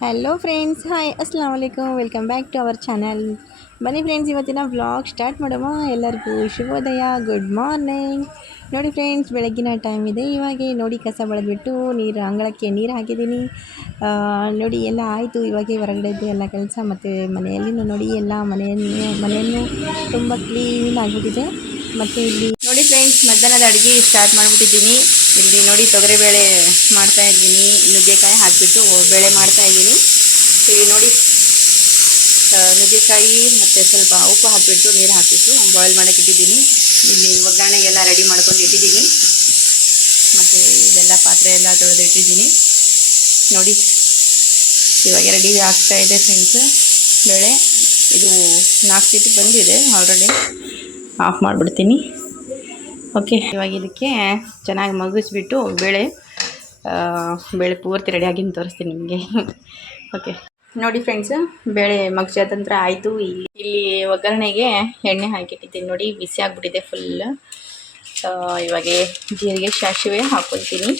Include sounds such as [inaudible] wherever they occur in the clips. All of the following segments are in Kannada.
ಹಲೋ ಫ್ರೆಂಡ್ಸ್ ಹಾಯ್ ಅಸ್ಲಾಂ ವಲೈಕಮ್ welcome back to our channel ಬನ್ನಿ ಫ್ರೆಂಡ್ಸ್ ಇವತ್ತಿನ ವ್ಲಾಗ್ ಸ್ಟಾರ್ಟ್ ಮಾಡುವ ಎಲ್ಲರಿಗೂ ಶುಭೋದಯ. ಗುಡ್ ಮಾರ್ನಿಂಗ್ ನೋಡಿ ಫ್ರೆಂಡ್ಸ್ ಬೆಳಗ್ಗಿನ ಟೈಮ್ ಇದೆ. ಇವಾಗ ನೋಡಿ ಕಸ ಬಳದ್ಬಿಟ್ಟು ನೀರು, ಅಂಗಳಕ್ಕೆ ನೀರು ಹಾಕಿದ್ದೀನಿ. ನೋಡಿ ಎಲ್ಲ ಆಯಿತು. ಇವಾಗ ಹೊರಗಡೆದ್ದು ಎಲ್ಲ ಕೆಲಸ ಮತ್ತು ಮನೆಯಲ್ಲಿನೂ ನೋಡಿ ಎಲ್ಲ ಮನೆಯನ್ನು ಮನೆಯನ್ನು ತುಂಬ ಕ್ಲೀನ್ ಆಗಿಬಿಟ್ಟಿದೆ. ಮತ್ತು ಇಲ್ಲಿ ನೋಡಿ ಫ್ರೆಂಡ್ಸ್ ಮಧ್ಯಾಹ್ನದ ಅಡುಗೆ ಸ್ಟಾರ್ಟ್ ಮಾಡಿಬಿಟ್ಟಿದ್ದೀನಿ. ಇಲ್ಲಿ ನೋಡಿ ತೊಗರಿಬೇಳೆ ಮಾಡ್ತಾ ಇದ್ದೀನಿ. ನುಗ್ಗೆಕಾಯಿ ಹಾಕಿಬಿಟ್ಟು ಬೇಳೆ ಮಾಡ್ತಾ ಇದ್ದೀನಿ. ಇಲ್ಲಿ ನೋಡಿ ನುಗ್ಗೆಕಾಯಿ ಮತ್ತು ಸ್ವಲ್ಪ ಉಪ್ಪು ಹಾಕಿಬಿಟ್ಟು ನೀರು ಹಾಕಿಬಿಟ್ಟು ಬಾಯ್ಲ್ ಮಾಡಕ್ಕೆ ಇಟ್ಟಿದ್ದೀನಿ. ಇಲ್ಲಿ ಒಗ್ಗರಣೆಗೆಲ್ಲ ರೆಡಿ ಮಾಡ್ಕೊಂಡು ಇಟ್ಟಿದ್ದೀನಿ. ಮತ್ತು ಇದೆಲ್ಲ ಪಾತ್ರೆ ಎಲ್ಲ ತೊಳೆದು ಇಟ್ಟಿದ್ದೀನಿ. ನೋಡಿ, ಇವಾಗ ರೆಡಿ ಆಗ್ತಾ ಇದೆ ಫ್ರೆಂಡ್ಸ್ ಬೇಳೆ, ಇದು ನಾಲ್ಕು ಸೀಟಿ ಬಂದಿದೆ. ಆಲ್ರೆಡಿ ಆಫ್ ಮಾಡಿಬಿಡ್ತೀನಿ. ಓಕೆ. ಇವಾಗ ಇದಕ್ಕೆ ಚೆನ್ನಾಗಿ ಮಗಿಸ್ಬಿಟ್ಟು ಬೇಳೆ ಬೇಳೆ ಪೂರ್ತಿ ರೆಡಿ ಆಗಿನ ತೋರಿಸ್ತೀನಿ ನಿಮಗೆ. ಓಕೆ. ನೋಡಿ ಫ್ರೆಂಡ್ಸ್ ಬೇಳೆ ಮಗ್ಸಾದಂತ್ರ ಆಯಿತು. ಇಲ್ಲಿ ಇಲ್ಲಿ ಒಗ್ಗರಣೆಗೆ ಎಣ್ಣೆ ಹಾಕಿಟ್ಟಿದ್ದೀನಿ. ನೋಡಿ, ಬಿಸಿ ಆಗಿಬಿಟ್ಟಿದೆ ಫುಲ್ ಇವಾಗ ಜೀರಿಗೆ, ಸಾಸಿವೆ ಹಾಕ್ಕೊಳ್ತೀನಿ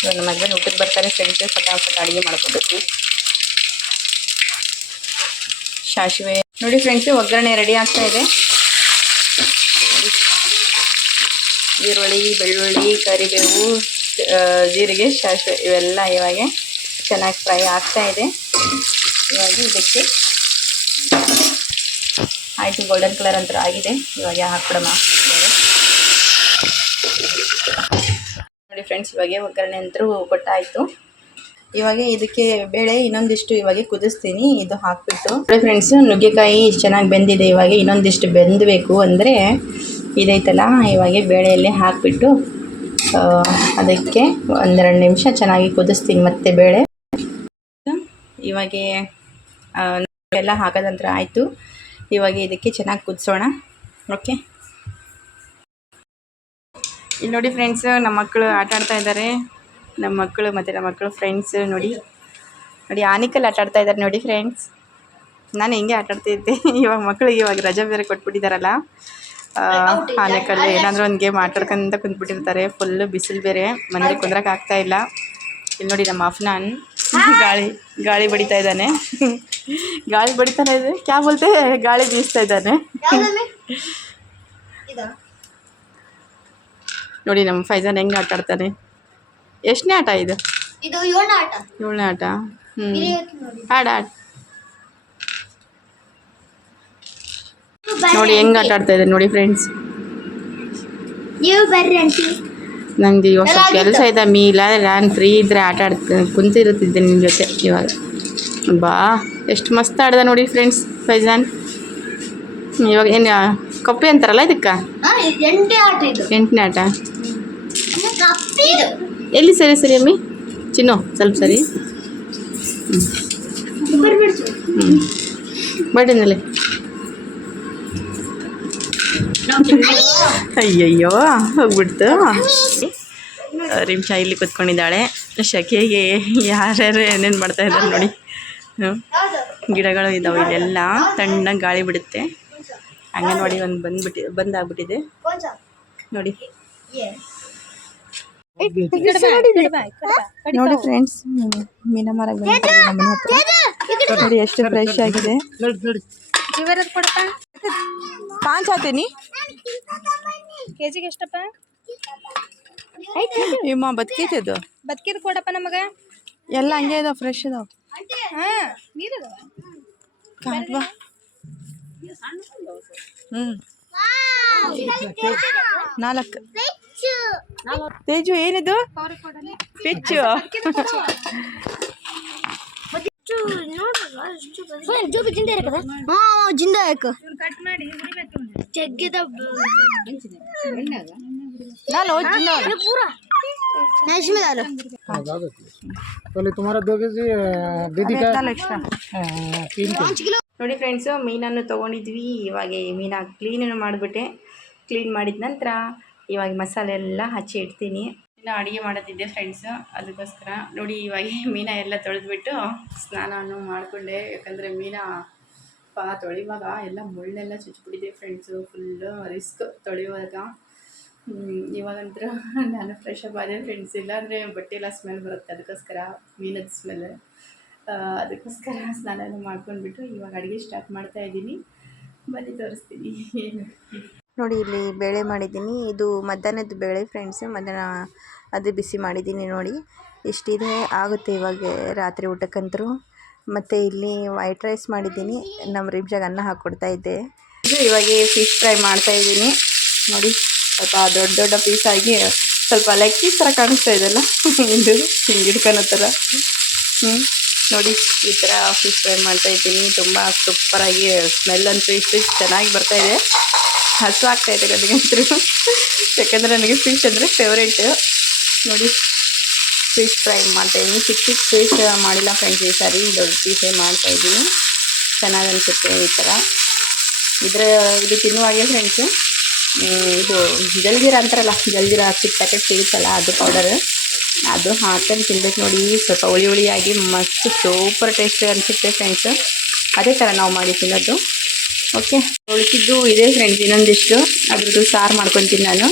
ಇವಾಗ ನಮ್ಮ ಹಸ್ಬೆಂಡ್ ಊಟಕ್ಕೆ ಬರ್ತಾರೆ. ಫ್ರೆಂಡ್ಸ್ ಫಟಾಫಟ ಅಡುಗೆ ಮಾಡ್ಕೋಬೇಕು. ಸಾಸಿವೆ. ನೋಡಿ ಫ್ರೆಂಡ್ಸ್ ಒಗ್ಗರಣೆ ರೆಡಿ ಆಗ್ತಾ ಇದೆ. ಈರುಳ್ಳಿ, ಬೆಳ್ಳುಳ್ಳಿ, ಕರಿಬೇವು ಜೀರಿಗೆ, ಸಾಸಿವೆ ಇವೆಲ್ಲ ಇವಾಗ ಚೆನ್ನಾಗಿ ಫ್ರೈ ಆಗ್ತಾ ಇದೆ. ಇವಾಗ ಇದಕ್ಕೆ ಆಯಿತು ಗೋಲ್ಡನ್ ಕಲರ್ ಅಂತ ಆಗಿದೆ. ಇವಾಗ ಹಾಕ್ಬಿಡೋಣ. ನೋಡಿ ಫ್ರೆಂಡ್ಸ್, ಇವಾಗ ಒಗ್ಗರಣೆ ಅಂತರೂ ಕೊಟ್ಟಾಯಿತು. ಇವಾಗ ಇದಕ್ಕೆ ಬೇಳೆ ಇನ್ನೊಂದಿಷ್ಟು ಇವಾಗ ಕುದಿಸ್ತೀನಿ, ಇದು ಹಾಕ್ಬಿಟ್ಟು. ಫ್ರೆಂಡ್ಸ್ ನುಗ್ಗೆಕಾಯಿ ಇಷ್ಟು ಚೆನ್ನಾಗಿ ಬೆಂದಿದೆ ಇವಾಗ, ಇನ್ನೊಂದಿಷ್ಟು ಬೆಂದಬೇಕು ಅಂದರೆ ಇದೈತಲ್ಲ, ಇವಾಗ ಬೇಳೆಯಲ್ಲಿ ಹಾಕಿಬಿಟ್ಟು ಅದಕ್ಕೆ ಒಂದೆರಡು ನಿಮಿಷ ಚೆನ್ನಾಗಿ ಕುದಿಸ್ತೀನಿ ಮತ್ತೆ ಬೇಳೆ. ಇವಾಗ ಎಲ್ಲ ಹಾಕೋದಂತ್ರ ಆಯಿತು. ಇವಾಗ ಇದಕ್ಕೆ ಚೆನ್ನಾಗಿ ಕುದಿಸೋಣ, ಓಕೆ? ಇಲ್ಲಿ ನೋಡಿ ಫ್ರೆಂಡ್ಸ್ ನಮ್ಮ ಮಕ್ಕಳು ಆಟ ಆಡ್ತಾ ಇದ್ದಾರೆ ನಮ್ಮ ಮಕ್ಕಳು ಮತ್ತು ನಮ್ಮ ಮಕ್ಕಳು ಫ್ರೆಂಡ್ಸ್ ನೋಡಿ ನೋಡಿ ಆನಿಕಲ್ಲಿ ಆಟ ಆಡ್ತಾ ಇದ್ದಾರೆ ನೋಡಿ ಫ್ರೆಂಡ್ಸ್ ನಾನು ಹಿಂಗೆ ಆಟ ಆಡ್ತಿದ್ದೆ [laughs] ಇವಾಗ ಮಕ್ಕಳಿಗೆ ಇವಾಗ ರಜೆ ಬೇರೆ ಕೊಟ್ಬಿಟ್ಟಿದ್ದಾರಲ್ಲ ಆನೆಕಲ್ಲು ಏನಾದರೂ ಒಂದು ಗೇಮ್ ಆಟಾಡ್ಕೊಂತ ಕುಂತ್ಬಿಟ್ಟಿರ್ತಾರೆ. ಫುಲ್ಲು ಬಿಸಿಲು ಬೇರೆ ಮನೇಲಿ ಕುಂದ್ರಕ್ಕೆ ಆಗ್ತಾ ಇಲ್ಲ. ಇಲ್ಲಿ ನೋಡಿ ನಮ್ಮ ಅಫ್ನಾನ್. ಗಾಳಿ ಗಾಳಿ ಬಡಿತಾ ಇದ್ದಾನೆ. [laughs] ಗಾಳಿ ಬಡಿತಾನೆ ಇದೆ. ಕ್ಯಾ ಬೋಲ್ತೆ? ಗಾಳಿ ಬೀಸ್ತಾ ಇದ್ದಾನೆ. [laughs] ನೋಡಿ ನಮ್ಮ ಫೈಜಾನ್ ಹೆಂಗೆ ಆಟ ಆಡ್ತಾನೆ. ಎಷ್ಟನೇ ಆಟ ಇದು? ಇದು ಏಳನೇ ಆಟ. ಏಳನೇ ಆಟ? ಹ್ಞೂ. ಆಡ ಆಡ ನೋಡಿ ಹೆಂಗ್ ಆಟ. ಆಡ್ತಾ ಇದೆ ನೋಡಿ ಫ್ರೆಂಡ್ಸ್ ನೀವು ಬರ್ರಿ ಆಂಟಿ. ನಂಗೆ ಇವಾಗ ಸ್ವಲ್ಪ ಕೆಲಸ ಇದೆ ಮೀಲ ನಾನು ಫ್ರೀ ಇದ್ದರೆ ಆಟ ಆಡ್ತೇನೆ ಕುಂತಿರುತ್ತಿದ್ದೆ ನಿಮ್ಮ ಜೊತೆ ಇವಾಗ. ಬಾ ಎಷ್ಟು ಮಸ್ತ್ ಆಡ್ದ ನೋಡಿ ಫ್ರೆಂಡ್ಸ್ ಫೈಜಾನ್. ಇವಾಗ ಏನು ಕಪ್ಪೆ ಅಂತಾರಲ್ಲ ಇದಕ್ಕೆ? ಆಟ ಎಂಟನೇ ಆಟ? ಎಲ್ಲಿ ಸರಿ ಸರಿ ಅಮ್ಮಿ? ಚಿನ್ನು, ಸ್ವಲ್ಪ ಸರಿ. ಹ್ಞೂ ಅಯ್ಯಯ್ಯೋ, ಹೋಗ್ಬಿಡ್ತು. ರಿಮ್ಶಾ ಇಲ್ಲಿ ಕುತ್ಕೊಂಡಿದ್ದಾಳೆ. ಶಕೆಗೆ ಯಾರ್ಯಾರು ಏನೇನು ಮಾಡ್ತಾ ಇದ್ದಾರೆ ನೋಡಿ. ಗಿಡಗಳು ಇದ್ದಾವೆ ಇಲ್ಲೆಲ್ಲ. ತಣ್ಣಗೆ ಗಾಳಿ ಬಿಡುತ್ತೆ. ಅಂಗನವಾಡಿ ಒಂದು ಬಂದ್ಬಿಟ್ಟಿ, ಬಂದಾಗ್ಬಿಟ್ಟಿದೆ. ನೋಡಿ. ನೋಡಿ ಫ್ರೆಂಡ್ಸ್ ಮೀನ ಮರ ನೋಡಿ ಎಷ್ಟು ಫ್ರೆಶ್ ಆಗಿದೆ. ಪಾಂಚ್ ಹಾಕ್ತೀನಿ ಕೆಜಿಗೆ ಎಷ್ಟಪ್ಪ? ಇಮ್ಮ ಬದುಕಿದ್ದು ಅದು. ಬದುಕಿದ್ ಕೊಡಪ್ಪ ನಮಗ? ಎಲ್ಲ ಹಂಗೆ ಇದಾವೆ ಫ್ರೆಶ್ ಇದಾವೆ. ಹಾ ನೀರದವ ಕಾಟ್ವಾ ಹ್ಞೂ ನಾಲ್ಕು. ತೇಜು ಏನಿದು? ಪಿಚ್ಚು. ನೋಡಿ ಫ್ರೆಂಡ್ಸು ಮೀನನ್ನು ತಗೊಂಡಿದ್ವಿ. ಇವಾಗ ಮೀನಾ ಕ್ಲೀನನ್ನು ಮಾಡ್ಬಿಟ್ಟೆ. ಕ್ಲೀನ್ ಮಾಡಿದ ನಂತರ ಇವಾಗ ಮಸಾಲೆ ಎಲ್ಲ ಹಚ್ಚಿ ಇಡ್ತೀನಿ. ಇನ್ನು ಅಡುಗೆ ಮಾಡೋದಿದ್ದೆ ಫ್ರೆಂಡ್ಸು ಅದಕ್ಕೋಸ್ಕರ ನೋಡಿ ಇವಾಗ ಮೀನ ಎಲ್ಲ ತೊಳೆದ್ಬಿಟ್ಟು ಸ್ನಾನವನ್ನು ಮಾಡಿಕೊಂಡೆ. ಯಾಕಂದರೆ ಮೀನ ಪಾ ತೊಳೆಯುವಾಗ ಎಲ್ಲ ಮುಳ್ಳೆಲ್ಲ ಚುಚ್ಚಿಬಿಟ್ಟಿದೆ ಫ್ರೆಂಡ್ಸು ಫುಲ್ಲು ರಿಸ್ಕ್ ತೊಳೆಯುವಾಗ ಇವಾಗಂತರ ಇವಾಗಂತೂ ನಾನು ಫ್ರೆಶ್ ಅಪ್ ಆದೆ ಫ್ರೆಂಡ್ಸ್ ಇಲ್ಲಾಂದರೆ ಬಟ್ಟೆ ಎಲ್ಲ ಸ್ಮೆಲ್ ಬರುತ್ತೆ. ಅದಕ್ಕೋಸ್ಕರ ಮೀನದ ಸ್ಮೆಲ್ ಅದಕ್ಕೋಸ್ಕರ ಸ್ನಾನ ಮಾಡ್ಕೊಂಡ್ಬಿಟ್ಟು ಇವಾಗ ಅಡುಗೆ ಸ್ಟಾರ್ಟ್ ಮಾಡ್ತಾ ಇದ್ದೀನಿ. ಬನ್ನಿ ತೋರಿಸ್ತೀನಿ. ನೋಡಿ ಇಲ್ಲಿ ಬೇಳೆ ಮಾಡಿದ್ದೀನಿ. ಇದು ಮಧ್ಯಾಹ್ನದ ಬೇಳೆ ಫ್ರೆಂಡ್ಸ್ ಮಧ್ಯಾಹ್ನ ಅದು ಬಿಸಿ ಮಾಡಿದ್ದೀನಿ ನೋಡಿ. ಇಷ್ಟಿದೆ, ಆಗುತ್ತೆ ಇವಾಗ ರಾತ್ರಿ ಊಟಕ್ಕಂತರೂ ಮತ್ತು ಇಲ್ಲಿ ವೈಟ್ ರೈಸ್ ಮಾಡಿದ್ದೀನಿ. ನಮ್ಮ ರಿಬ್ಜಾಗ ಅನ್ನ ಹಾಕ್ಕೊಡ್ತಾ ಇದ್ದೆ. ಇದು ಇವಾಗ ಫಿಶ್ ಫ್ರೈ ಮಾಡ್ತಾ ಇದ್ದೀನಿ. ನೋಡಿ, ಸ್ವಲ್ಪ ದೊಡ್ಡ ದೊಡ್ಡ ಪೀಸ್ ಆಗಿ ಸ್ವಲ್ಪ ಲೆಗ್ ಪೀಸ್ ಥರ ಕಾಣಿಸ್ತಾ ಇದೆಲ್ಲ ಇದು ಹಿಂಗೆ ಥರ ಹ್ಞೂ ನೋಡಿ, ಈ ಥರ ಫಿಶ್ ಫ್ರೈ ಮಾಡ್ತಾ ಇದ್ದೀನಿ. ತುಂಬ ಸೂಪರಾಗಿ ಸ್ಮೆಲ್ ಅಂತೂ ಇಷ್ಟು ಚೆನ್ನಾಗಿ ಬರ್ತಾ ಇದೆ. ಹಸು ಆಗ್ತಾ ಇದೆ ನನಗಂತೂ ಯಾಕಂದರೆ ನನಗೆ ಫಿಶ್ ಅಂದರೆ ಫೇವ್ರೇಟ್ ನೋಡಿ ಫಿಶ್ ಫ್ರೈ ಮಾಡ್ತಾಯಿದ್ದೀನಿ ಚಿಕ್ಕ ಚಿಕ್ಕ ಫಿಶ್ ಮಾಡಿಲ್ಲ ಫ್ರೆಂಡ್ಸ್ ಈ ಸಾರಿ. ದೊಡ್ಡ ಪೀಸೇ ಮಾಡ್ತಾ ಇದ್ದೀನಿ. ಚೆನ್ನಾಗಿ ಅನಿಸುತ್ತೆ ಈ ಥರ ಇದ್ರ ಇದು ತಿನ್ನುವಾಗೆ ಫ್ರೆಂಡ್ಸು ಇದು ಜಲ್ದಿರ ಅಂತಾರಲ್ಲ ಜಲ್ದಿರ ಚಿಕ್ಕ ಪ್ಯಾಕೆಟ್ ಸಿಗುತ್ತಲ್ಲ ಅದು ಪೌಡರ್ ಅದು ಹಾಕೊಂಡು ತಿನ್ಬೇಕು ನೋಡಿ. ಸ್ವಲ್ಪ ಹುಳಿ ಹುಳಿಯಾಗಿ ಮಸ್ತ್ ಸೂಪರ್ ಟೇಸ್ಟ್ ಅನಿಸುತ್ತೆ ಫ್ರೆಂಡ್ಸು ಅದೇ ಥರ ನಾವು ಮಾಡಿ ತಿನ್ನೋದು. ಓಕೆ. ಉಳಿಸಿದ್ದು ಇದೆ ಫ್ರೆಂಡ್ಸ್ ಇನ್ನೊಂದಿಷ್ಟು. ಅದ್ರದ್ದು ಸಾರು ಮಾಡ್ಕೊತೀನಿ ನಾನು.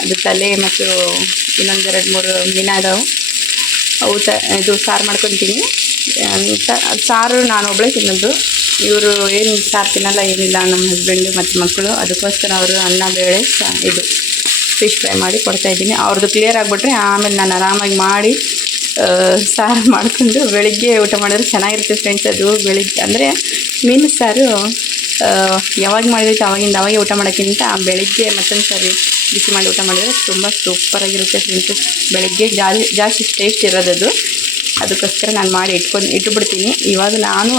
ಅದು ತಲೆ ಮತ್ತು ಇನ್ನೊಂದೆರಡು ಮೂರು ಮೀನ ಅದಾವೆ. ಅವು ತ, ಇದು ಸಾರು ಮಾಡ್ಕೊತೀನಿ. ಸಾರು ನಾನು ಒಬ್ಬಳೇ ತಿನ್ನೋದು. ಇವರು ಏನು ಸಾರು ತಿನ್ನಲ್ಲ, ಏನಿಲ್ಲ, ನಮ್ಮ ಹಸ್ಬೆಂಡು ಮತ್ತು ಮಕ್ಕಳು. ಅದಕ್ಕೋಸ್ಕರ ಅವರು ಅನ್ನ, ಬೇಳೆ, ಸಾ, ಇದು ಫಿಶ್ ಫ್ರೈ ಮಾಡಿ ಕೊಡ್ತಾಯಿದ್ದೀನಿ ಅವ್ರದ್ದು ಕ್ಲಿಯರ್ ಆಗಿಬಿಟ್ರೆ ಆಮೇಲೆ ನಾನು ಆರಾಮಾಗಿ ಮಾಡಿ ಸಾರು ಮಾಡ್ಕೊಂಡು ಬೆಳಿಗ್ಗೆ ಊಟ ಮಾಡಿದ್ರೆ ಚೆನ್ನಾಗಿರುತ್ತೆ ಫ್ರೆಂಡ್ಸ್ ಅದು ಬೆಳಿಗ್ಗೆ ಅಂದರೆ ಮೀನು ಸಾರು ಯಾವಾಗ ಮಾಡಿರುತ್ತೆ ಅವಾಗಿಂದ ಅವಾಗೆ ಊಟ ಮಾಡೋಕ್ಕಿಂತ ಬೆಳಿಗ್ಗೆ ಮತ್ತೊಂದು ಸಾರಿ ಬಿಸಿ ಮಾಡಿ ಊಟ ಮಾಡಿದರೆ ತುಂಬ ಸೂಪರಾಗಿರುತ್ತೆ ಫ್ರೆಂಡ್ಸ್ ಬೆಳಿಗ್ಗೆ ಜಾಸ್ತಿ ಜಾಸ್ತಿ ಟೇಸ್ಟ್ ಇರೋದದು ಅದಕ್ಕೋಸ್ಕರ ನಾನು ಮಾಡಿ ಇಟ್ಕೊಂಡು, ಇಟ್ಬಿಡ್ತೀನಿ. ಇವಾಗ ನಾನು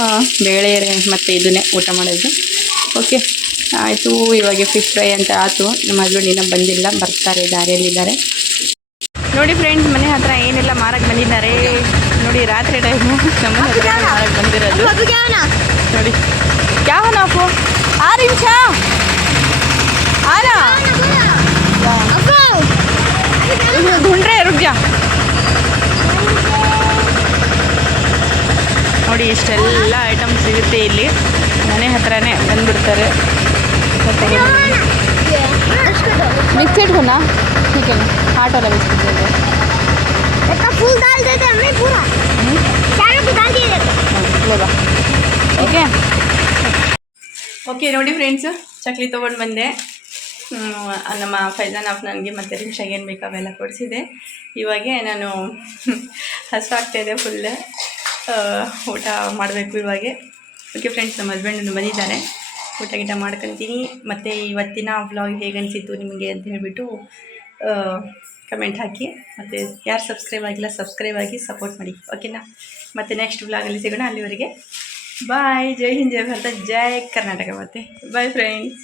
ಬೇಳೆ ಮತ್ತು ಇದನ್ನೇ ಊಟ ಮಾಡೋದು. ಓಕೆ ಆಯಿತು, ಇವಾಗ ಫಿಶ್ ಫ್ರೈ ಅಂತ ಆಯಿತು ನಮ್ಮ ಹಸ್ಬೆಂಡ್ ಇನ್ನೂ ಬಂದಿಲ್ಲ. ಬರ್ತಾರೆ, ದಾರಿಯಲ್ಲಿದ್ದಾರೆ. ನೋಡಿ ಫ್ರೆಂಡ್ಸ್ ಮನೆ ಹತ್ರ ಏನೆಲ್ಲ ಮಾರಕ್ ಬಂದಿದ್ದಾರೆ. ನೋಡಿ ರಾತ್ರಿ ಟೈಮು ನಮ್ಮ ಮಾರಕ್ಕೆ ಬಂದಿರೋದು. ನೋಡಿ. ಯಾವ ನಾಪು ಆರು ಇಂಚ ಆರ? ದುಂಡ್ರೆ ನೋಡಿ, ಇಷ್ಟೆಲ್ಲ ಐಟಮ್ ಸಿಗುತ್ತೆ ಇಲ್ಲಿ. ಮನೆ ಹತ್ರನೇ ಬಂದ್ಬಿಡ್ತಾರೆ. ಮಿಕ್ಸೆಡ್ ಹೋನಾ ठीक है ना आठ वाला बिस्किट दे दो फूल डाल देते हमने पूरा चारों को डाल दिए ले ಬಾ ಓಕೆ ಓಕೆ ನೋಡಿ ಫ್ರೆಂಡ್ಸು ಚಕ್ಲಿ ತೊಗೊಂಡು ಬಂದೆ ಹ್ಮ್, ನಮ್ಮ ಫೈಜಾನ್ ಆಫ್ ನನಗೆ ಮತ್ತು ರಿಕ್ಷಾಗೆ ಏನು ಬೇಕು ಅವೆಲ್ಲ ಕೊಡಿಸಿದೆ ಇವಾಗೆ ನಾನು [laughs] ಹಸುವಾಗ್ತಾಯಿದೆ ಫುಲ್ ಊಟ ಮಾಡಬೇಕು ಇವಾಗೆ ಓಕೆ ಫ್ರೆಂಡ್ಸ್ ನಮ್ಮ ಹಸ್ಬೆಂಡ್ ಬಂದಿದ್ದಾರೆ ಊಟ ಗೀಟ ಮಾಡ್ಕೊತೀನಿ. ಮತ್ತು ಇವತ್ತಿನ ವ್ಲಾಗ್ ಹೇಗೆ ಅನಿಸಿತ್ತು ನಿಮಗೆ ಅಂತ ಹೇಳಿಬಿಟ್ಟು ಕಮೆಂಟ್ ಹಾಕಿ. ಮತ್ತು ಯಾರು ಸಬ್ಸ್ಕ್ರೈಬ್ ಆಗಿಲ್ಲ ಸಬ್ಸ್ಕ್ರೈಬ್ ಆಗಿ ಸಪೋರ್ಟ್ ಮಾಡಿ. ಓಕೆನಾ ಮತ್ತು ನೆಕ್ಸ್ಟ್ ವ್ಲಾಗಲ್ಲಿ ಸಿಗೋಣ. ಅಲ್ಲಿವರೆಗೆ ಬಾಯ್ ಜೈ ಹಿಂದ್, ಜೈ ಭಾರತ, ಜೈ ಕರ್ನಾಟಕ ಮತ್ತೆ ಬಾಯ್ ಫ್ರೆಂಡ್ಸ್